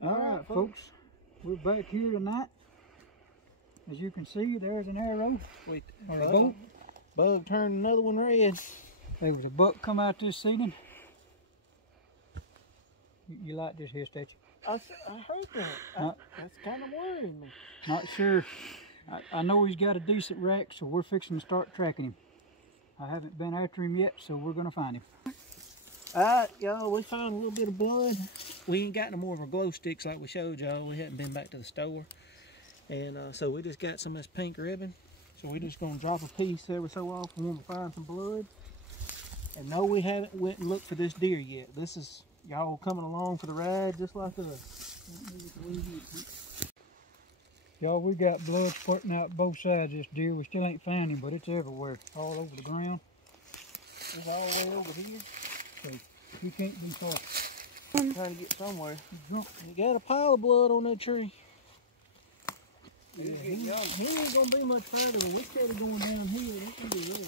All right, folks, we're back here tonight. As you can see, there's an arrow on the boat. Bug turned another one red. There was a buck come out this evening. You like this here statue? I heard that. That's kind of worrying me. Not sure. I know he's got a decent rack, so we're fixing to start tracking him. I haven't been after him yet, so we're gonna find him. Alright, y'all, we found a little bit of blood. We ain't got no more of our glow sticks like we showed y'all. We hadn't been back to the store. And so we just got some of this pink ribbon. So we're just gonna drop a piece every so often when we find some blood. And no, we haven't went and looked for this deer yet. This is y'all coming along for the ride just like us. Y'all, we got blood spurting out both sides of this deer. We still ain't found him, but it's everywhere. All over the ground. It's all the way over here. So he can't be far. I'm trying to get somewhere. You got a pile of blood on that tree. Yeah, he ain't gonna be much further than we started going downhill. It can be real.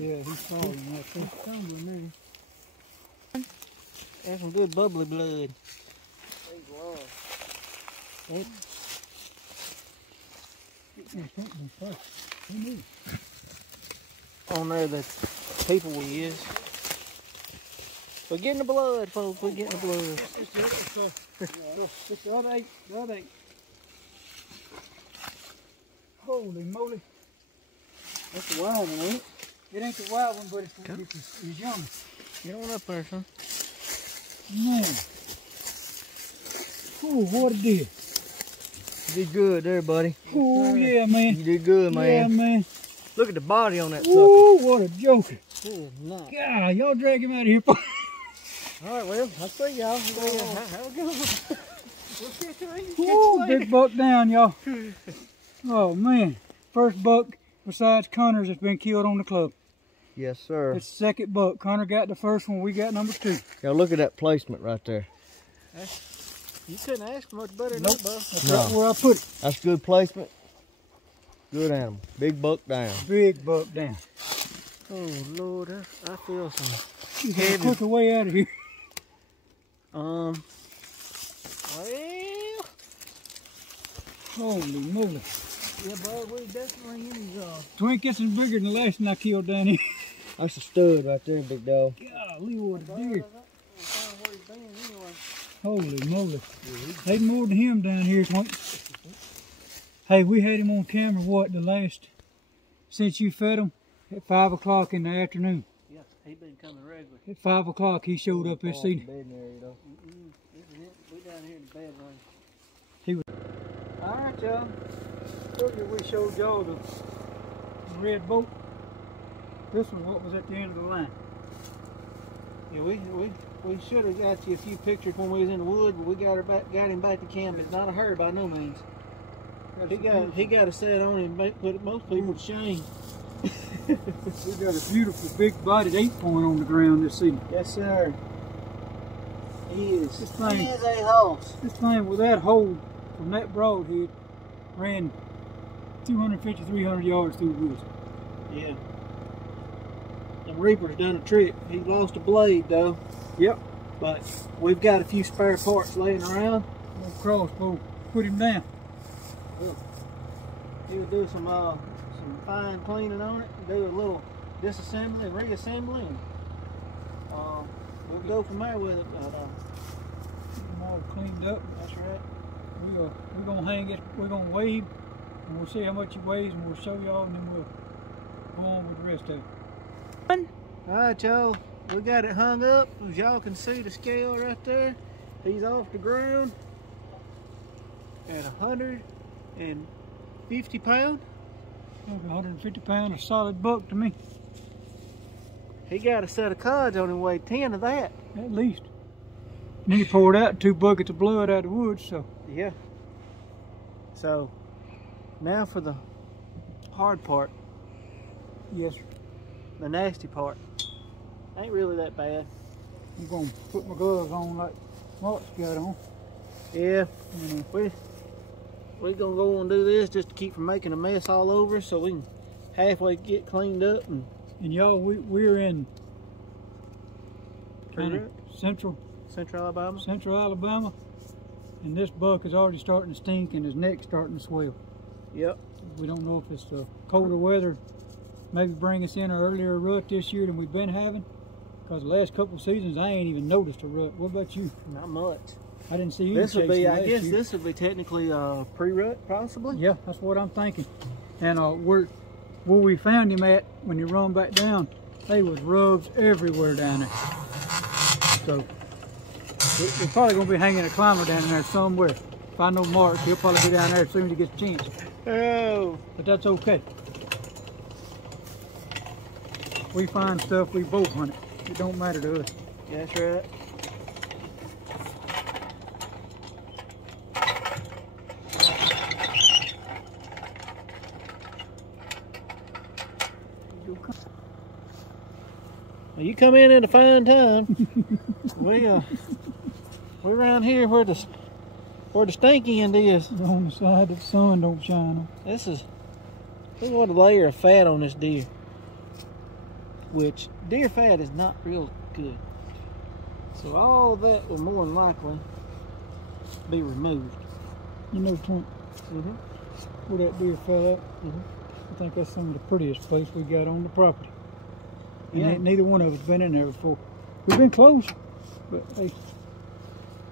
Yeah, he's falling right there. He's tumbling there. That's some good bubbly blood. On there, the people we use. We're getting the blood, folks. We're getting the blood. It's the other eight. The other eight. Holy moly. That's the wild one, ain't it? It ain't the wild one, but it's young. Get on up there, son. Man. Oh, what a deer. You did good there, buddy. Oh, yeah, man. You did good, man. Yeah, man. Look at the body on that sucker. Ooh, what a joker. Good night. God, y'all drag him out of here. All right, well, I'll see y'all. Have a good one. We'll catch you later. Big buck down, y'all. Oh, man. First buck besides Connor's that's been killed on the club. Yes, sir. It's the second buck. Connor got the first one. We got number 2. Y'all look at that placement right there. You couldn't ask for much better than that, bud. That's right where I put it. That's good placement. Good animal. Big buck down. Big buck down. Oh, Lord, I feel some You got a quicker way out of here. Well, Holy moly. yeah, bud, we definitely in his Twink gets bigger than the last one I killed down here. That's a stud right there, big dog. Golly, what a deer. Holy moly. There's more than him down here, Twink. Hey, we had him on camera, what, the last, since you fed him, at 5 o'clock in the afternoon. Yeah, he been coming regular. At 5 o'clock, he showed up this evening. We down here in the bed room. He was. All right, y'all. Earlier we showed y'all the red boat. This one, what was at the end of the line. Yeah, we should have got you a few pictures when we was in the wood, but we got him back to camp. It's not a herd by no means. He got a set on him, put most people to shame. We got a beautiful big bodied 8-point on the ground this evening. Yes, sir. He is. This thing, he is a horse. This thing with that hold from that broadhead ran 250, 300 yards through the woods. Yeah. The Reaper's done a trick. He lost a blade though. Yep. But we've got a few spare parts laying around. Little crossbow, put him down. He'll do some fine cleaning on it, do a little disassembly and reassembly, and we'll go from there with it. But, get them all cleaned up. That's right. We're gonna hang it. We're gonna weigh him, and we'll see how much he weighs, and we'll show y'all, and then we'll go on with the rest of it. All right, y'all. We got it hung up. As y'all can see the scale right there. He's off the ground at 150 pounds. 150 pound, a solid buck to me. He got a set of cards on him, weighed 10 of that. At least. And then he poured out 2 buckets of blood out of the woods, so. Yeah. So, now for the hard part. Yes, sir. The nasty part. Ain't really that bad. I'm gonna put my gloves on like Mark's got on. Yeah. We're gonna go and do this just to keep from making a mess all over, so we can halfway get cleaned up. And y'all, we're in kind of central Central Alabama? Central Alabama. And this buck is already starting to stink and his neck's starting to swell. Yep. We don't know if it's the colder weather maybe bring us in an earlier rut this year than we've been having. Because the last couple of seasons I ain't even noticed a rut. What about you? Not much. I didn't see you. This would be, I guess year. this would be technically pre-rut, possibly. Yeah, that's what I'm thinking. And where we found him at when you run back down, there was rubs everywhere down there. So we're probably gonna be hanging a climber down in there somewhere. If I know Mark, he'll probably be down there as soon as he gets a chance. Oh. But that's okay. We find stuff, we both hunt it. It don't matter to us. Yeah, that's right. Well, you come in at a fine time. We're around here where the stinky end is. On the side that the sun don't shine on. Look what a layer of fat on this deer. Which deer fat is not real good. So all that will more than likely be removed. You know, Trent, where that deer fell out, I think that's some of the prettiest place we got on the property. And Yeah. neither one of us been in there before. We've been close, but hey,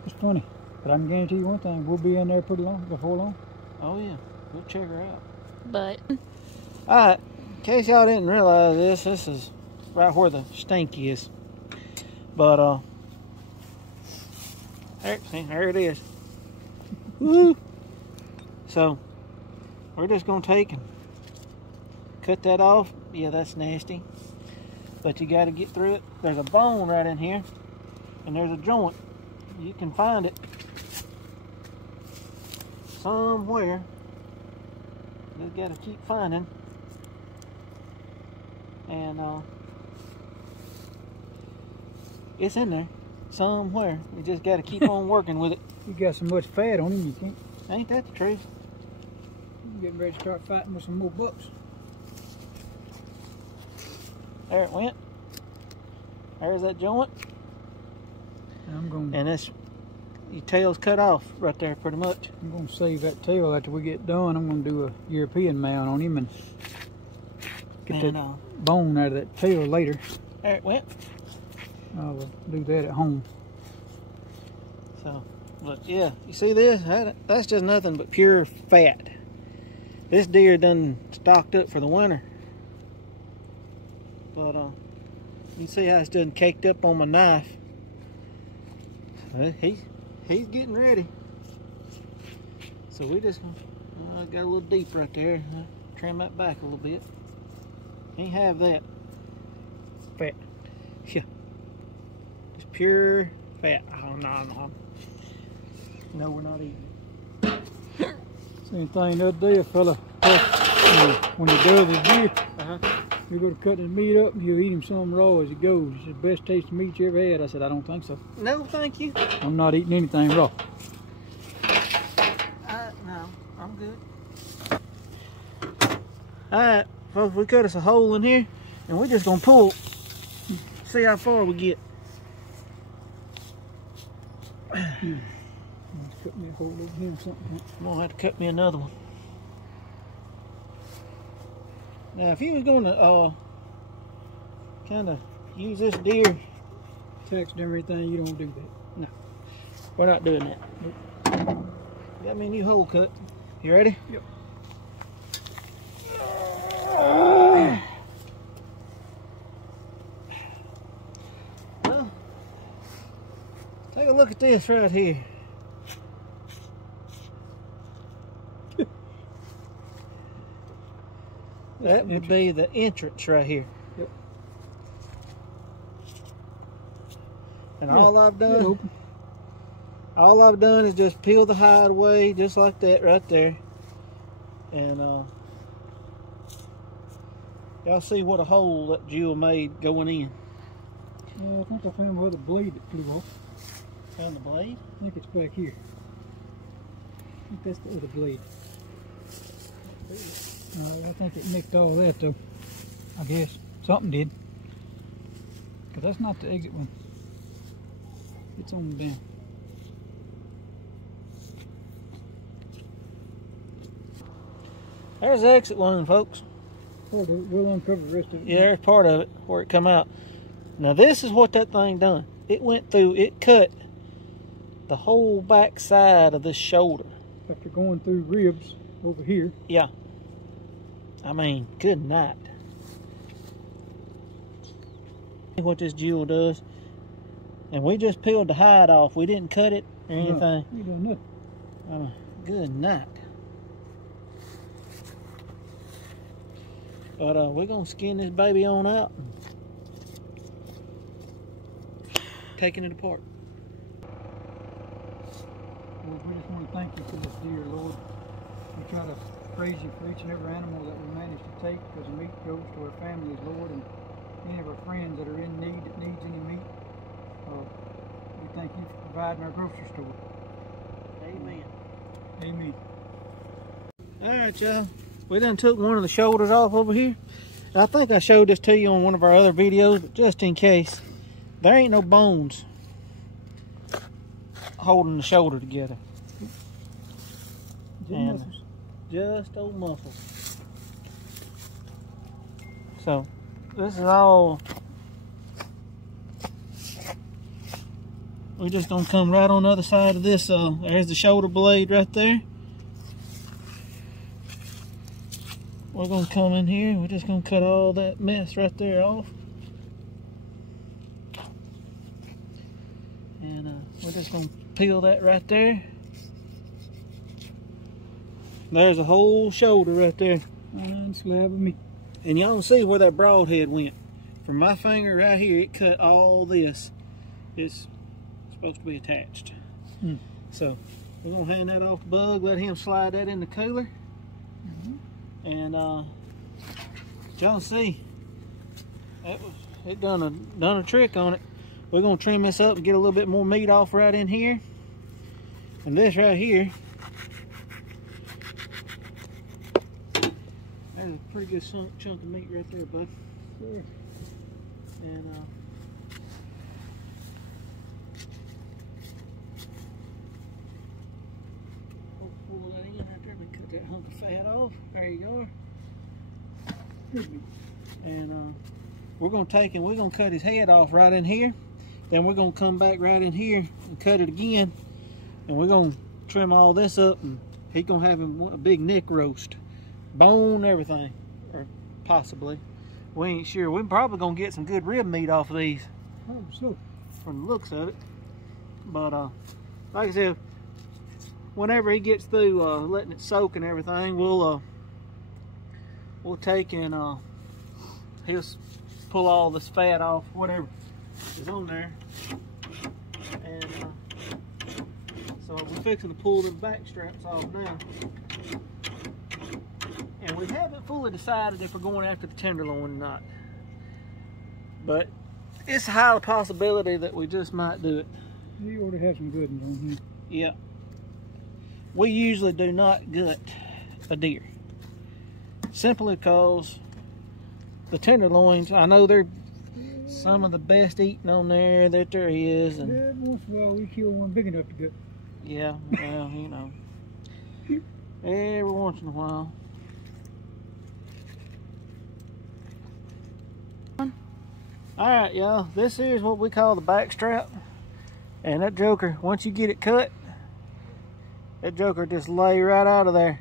it's funny. But I can guarantee you one thing, we'll be in there before long. Oh yeah, we'll check her out. But Alright, in case y'all didn't realize this is right where the stink is. But there it is. Woo! So we're just gonna take and cut that off. Yeah, that's nasty. But you gotta get through it. There's a bone right in here, and there's a joint. You can find it somewhere. You gotta keep finding. And it's in there somewhere. You just gotta keep on working with it. You got so much fat on him, you can't. Ain't that the truth? You're getting ready to start fighting with some more bucks. There it went. There's that joint. I'm gonna Your tail's cut off right there pretty much. I'm gonna save that tail after we get done. I'm gonna do a European mount on him and get that bone out of that tail later. There it went. I'll do that at home. So, but yeah, you see this? That's just nothing but pure fat. This deer done stocked up for the winter. But you see how it's done caked up on my knife. He's getting ready. So we just got a little deep right there. Trim that back a little bit. Can't have that fat. Yeah, just pure fat. Oh no. No, we're not eating it. Same thing the other day, a fella, when he does his deer, you go to cut his meat up and he'll eat him some raw as he goes. It's the best tasting meat you ever had. I said, I don't think so. No, thank you. I'm not eating anything raw. No, I'm good. Alright, folks, we cut us a hole in here and we're just gonna pull, see how far we get. Cut me a hole over here or something. I'm gonna have to cut me another one. Now, if you was gonna kind of use this deer, Taxidermy, you don't do that. no, we're not doing that. Nope. Got me a new hole cut. You ready? Yep. Well, take a look at this right here. That would be the entrance right here. Yep. And all I've done is just peel the hide away just like that right there. And y'all see what a hole that Jewel made going in. Yeah, I think I found where the blade that flew off. Found the blade? I think it's back here. I think that's the other blade. I think it nicked all that though. I guess something did. Cause that's not the exit one. It's on down. There's the exit wound, folks. We'll uncover the rest of it. Yeah, there's part of it where it come out. Now this is what that thing done. It went through, it cut the whole back side of this shoulder. After going through ribs over here. Yeah. I mean, good night. What this jewel does. And we just peeled the hide off. We didn't cut it or anything. No, you don't know. I mean, good night. But we're gonna skin this baby on out. Taking it apart. Lord, we just want to thank you for this deer, Lord. We try to praise you for each and every animal that we manage to take, because the meat goes to our families, Lord, and any of our friends that are in need, that needs any meat. We thank you for providing our grocery store. Amen. Amen. Alright, y'all. We done took one of the shoulders off over here. I think I showed this to you on one of our other videos, but just in case, there ain't no bones holding the shoulder together. And just old muscles. So this is all, we're just gonna come right on the other side of this. There's the shoulder blade right there. We're gonna come in here, we're just gonna cut all that mess right there off. And we're just gonna peel that right there. There's a whole shoulder right there. Fine slab of meat. And y'all can see where that broadhead went. From my finger right here, it cut all this. It's supposed to be attached. So we're gonna hand that off to Bug, let him slide that in the cooler. And y'all can see it done a trick on it. We're gonna trim this up and get a little bit more meat off right in here. And this right here, there's a pretty good chunk of meat right there, bud. Sure. And we'll pull that in right there. We cut that hunk of fat off. There you go. And we're gonna take and we're gonna cut his head off right in here. Then we're gonna come back right in here and cut it again. And we're gonna trim all this up, and he's gonna have him a big neck roast. Bone, everything. Or possibly. We ain't sure. We're probably gonna get some good rib meat off of these. Oh, so. From the looks of it. But like I said, whenever he gets through letting it soak and everything, we'll take and he'll pull all this fat off, whatever is on there. And so we're fixing to pull the back straps off now. And we haven't fully decided if we're going after the tenderloin or not. But it's a high possibility that we just might do it. You already have some good ones on here. Yeah. We usually do not gut a deer. Simply because the tenderloins, I know they're some of the best eating on there that there is. And yeah, once in a while we kill one big enough to gut. yeah, well, you know. Every once in a while. Alright, y'all, this is what we call the back strap. And that joker, once you get it cut, that joker just lay right out of there.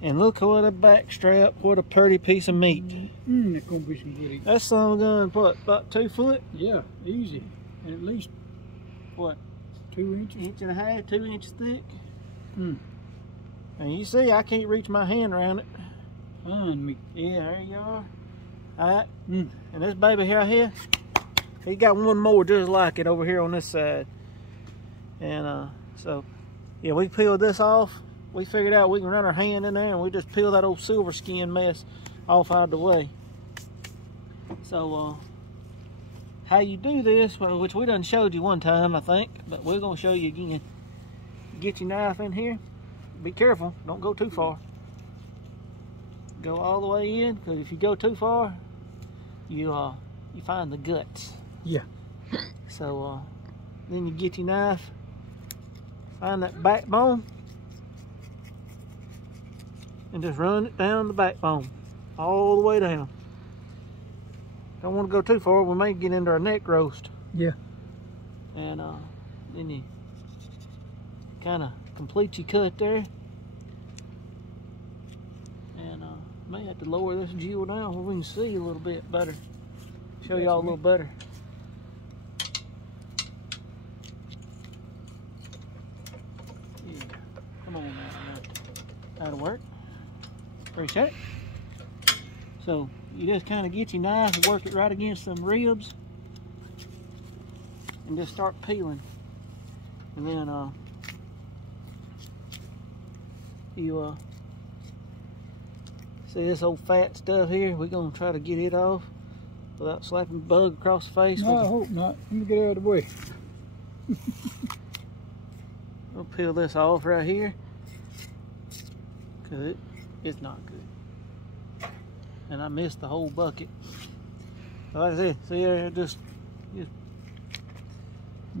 And look what a back strap, what a pretty piece of meat. That's gonna be some good eating. That son of a gun, what, about 2 foot? Yeah, easy. And at least, what, 2 inches? 1.5 inches, 2 inches thick. And you see, I can't reach my hand around it. fine meat. Yeah, there you are. Alright, and this baby right here, he got one more just like it over here on this side. And so, yeah, we peeled this off. We figured out we can run our hand in there and we just peel that old silver skin mess off out of the way. So, how you do this, well, which we done showed you one time, I think, but we're gonna show you again. Get your knife in here. Be careful, don't go too far. Go all the way in, because if you go too far, you find the guts. Yeah. So Then you get your knife, find that backbone, and just run it down the backbone, all the way down. Don't want to go too far, we may get into our neck roast. Yeah. And then you kind of complete your cut there. And may have to lower this jewel down so we can see a little bit better. Show y'all a little better. Yeah, come on now. That'll work. Appreciate it. So you just kind of get your knife and work it right against some ribs and just start peeling. And then you see this old fat stuff here? We're gonna try to get it off without slapping a bug across the face. No, I hope not. Let me get out of the way. We'll peel this off right here because it's not good. And I missed the whole bucket. Like I said, see there, just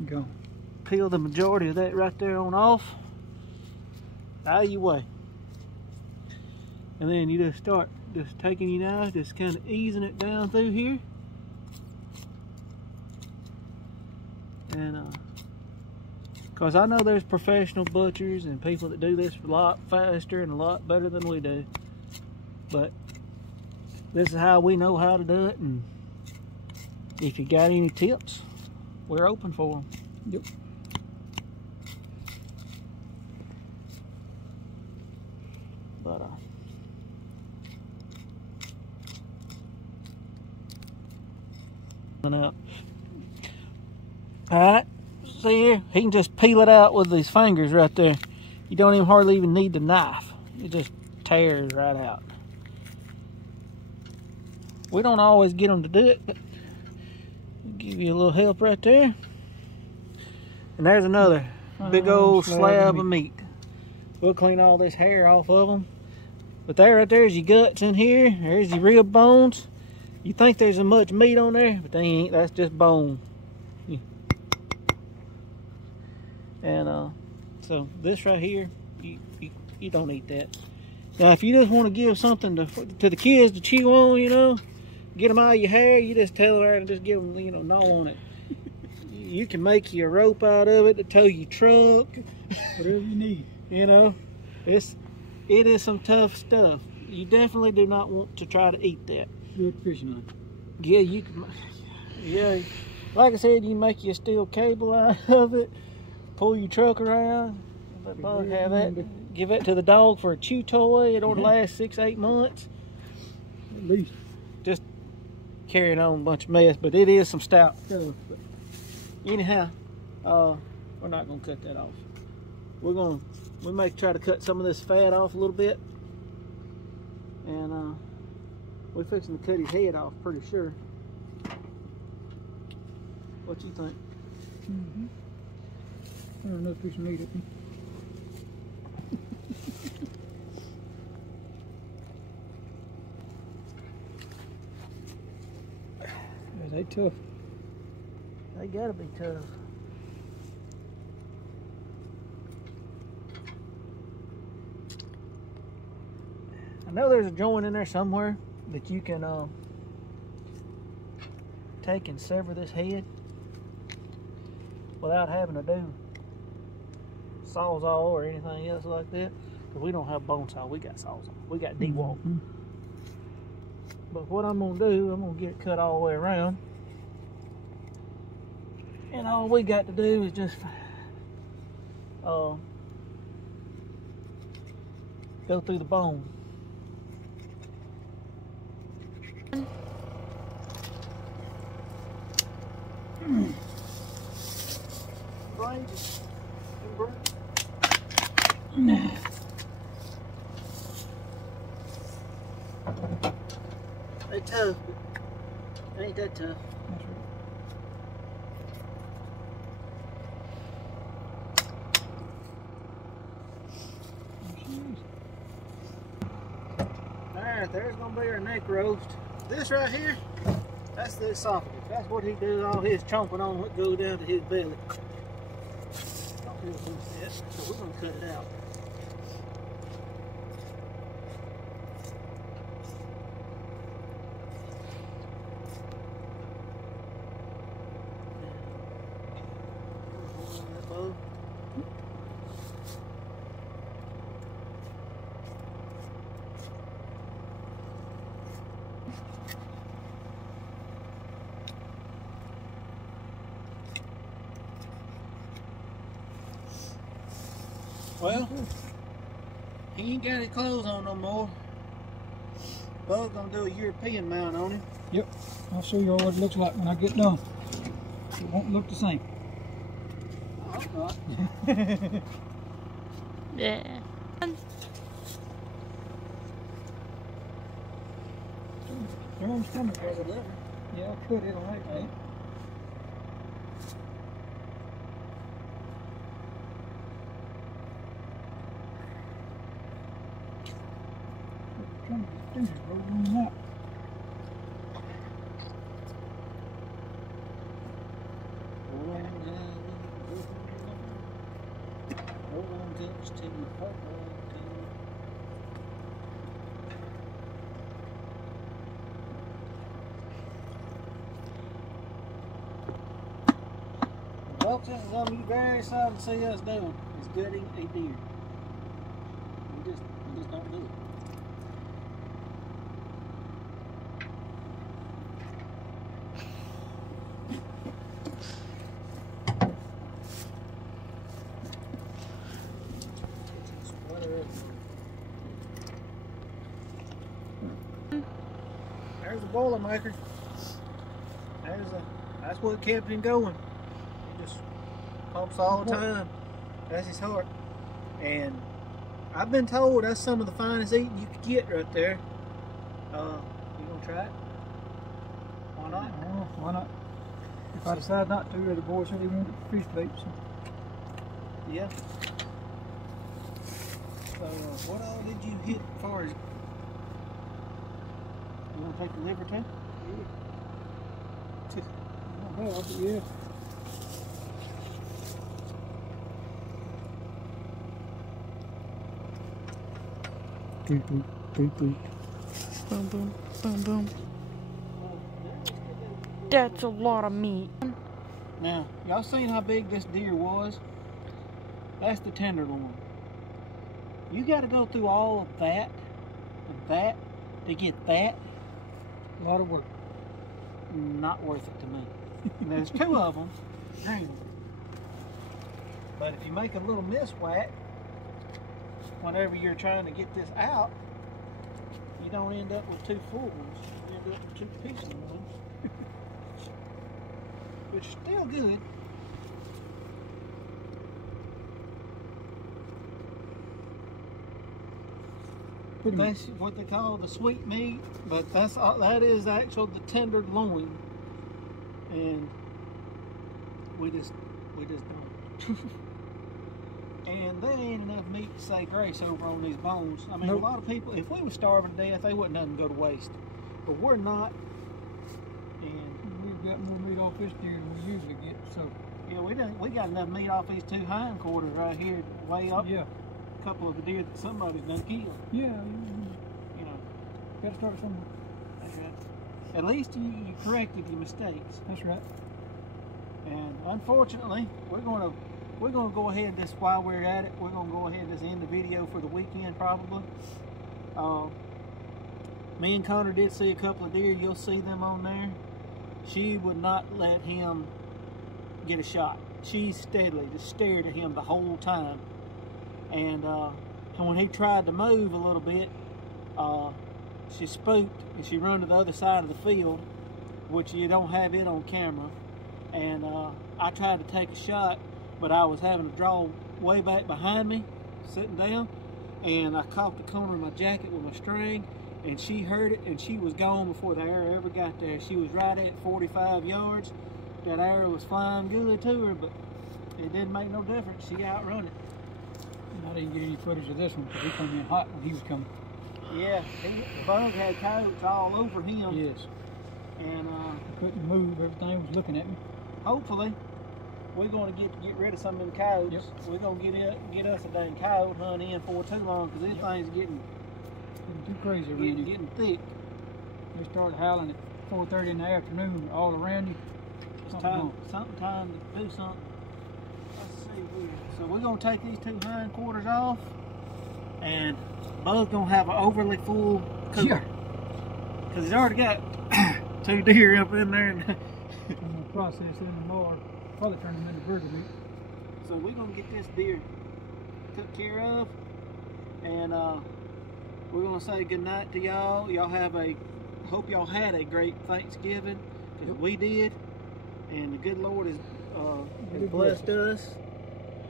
Go. peel the majority of that right there on off. Out of your way. And then you just start just taking your knife, just kind of easing it down through here. And because I know there's professional butchers and people that do this a lot faster and a lot better than we do. But this is how we know how to do it, and if you got any tips, we're open for them. Yep. But out. Alright, see here, he can just peel it out with his fingers right there. You don't even hardly even need the knife. It just tears right out. We don't always get them to do it, but I'll give you a little help right there. And there's another big old slab of meat. We'll clean all this hair off of them. But there, right there is your guts in here. There's your rib bones. You think there's as much meat on there, but they ain't. That's just bone. Yeah. And so this right here, you don't eat that. Now, if you just want to give something to the kids to chew on, you know, get them out of your hair, you just tell her and just give them, you know, gnaw on it. You can make you a rope out of it to tow your truck. Whatever you need. You know, it is some tough stuff. You definitely do not want to try to eat that. Good fishing line. Yeah, you can. Yeah, like I said, you can make you a steel cable out of it. Pull your truck around. Let Bug have that. Give it to the dog for a chew toy. It ought to last 6-8 months. At least. Just carrying on a bunch of mess, but it is some stout stuff. But anyhow, we're not gonna cut that off. We may try to cut some of this fat off a little bit, and we're fixing to cut his head off, pretty sure. What you think? Mm-hmm. I don't know if we should eat it. They tough. They gotta be tough. I know there's a joint in there somewhere that you can take and sever this head without having to do sawzall or anything else like that. Because we don't have bone saw, we got sawzall. We got DeWalt. Mm-hmm. But what I'm gonna do, I'm gonna get it cut all the way around. And all we got to do is just go through the bone. They tough, but ain't that tough. That's right. Alright, there's gonna be our neck roast. This right here, that's the esophagus. That's what he does all his chomping on, what goes down to his belly. real loose yet, so we're gonna cut it out. Well, he ain't got his clothes on no more. Bug's gonna do a European mount on him. Yep, I'll show you all what it looks like when I get done. It won't look the same. I hope not. Yeah. Turn his stomach over. Yeah, I could, it'll make it. Well, this is something you're very excited to see us doing, is gutting a deer. We just don't do it. There's the Boilermaker. That's what kept him going. He just pumps all the time. That's his heart. And I've been told that's some of the finest eating you could get right there. You gonna try it? Why not? Oh, why not? If I decide not to, the boys said they wanted fish bait. So. Yeah. So what all did you hit as far as? You want to take the liver too? Yeah. Oh, yeah. Beep, beep, beep, beep. Boom, boom, boom, boom. That's a lot of meat. Now, y'all seen how big this deer was? That's the tenderloin. You got to go through all of that and that to get that. A lot of work. Not worth it to me. And there's two of them. Dang. But if you make a little miswhack, whenever you're trying to get this out, you don't end up with two full ones. You end up with two pieces ones. Which is still good. That's what they call the sweet meat, but that is actually the tenderloin, and we just don't. And there ain't enough meat to say grace over on these bones. I mean, Nope. A lot of people, if we were starving to death, they wouldn't nothing go to waste, but we're not. And we've got more meat off this deer than we usually get. So yeah, we got enough meat off these two hindquarters right here, way up. yeah. Couple of the deer that somebody's done killed. Yeah, You know. got to start somewhere. That's right. At least you corrected your mistakes. That's right. And unfortunately, we're gonna go ahead just while we're at it. We're gonna go ahead and just end the video for the weekend probably. Me and Connor did see a couple of deer. You'll see them on there. She would not let him get a shot. She steadily just stared at him the whole time. And when he tried to move a little bit, she spooked and she run to the other side of the field, which you don't have it on camera. And I tried to take a shot, but I was having to draw way back behind me, sitting down, and I caught the corner of my jacket with my string, and she heard it, and she was gone before the arrow ever got there. She was right at 45 yards. That arrow was flying good to her, but it didn't make no difference. She outrun it. I didn't get any footage of this one because he came in hot when he was coming. Yeah, the bug had coats all over him. Yes. And I couldn't move. Everything was looking at me. hopefully we're gonna get rid of some of them coyotes. Yep. We're gonna get us a dang coyote hunt in for too long, because these things getting Too crazy, Randy. getting thick. They started howling at 4:30 in the afternoon all around you. It's Something time, wrong. time to do something. Let's see here. So we're gonna take these 2 hindquarters off, and Buzz gonna have an overly full coop. Yeah. Cause he's already got 2 deer up in there. I'm gonna process them tomorrow. Probably turn them into burger meat. So we're gonna get this deer took care of, and we're gonna say good night to y'all. Y'all hope y'all had a great Thanksgiving, because we did, and the good Lord has blessed us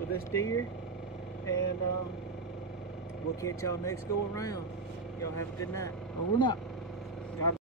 with this deer, and we'll catch y'all next go around. Y'all have a good night. Over and out.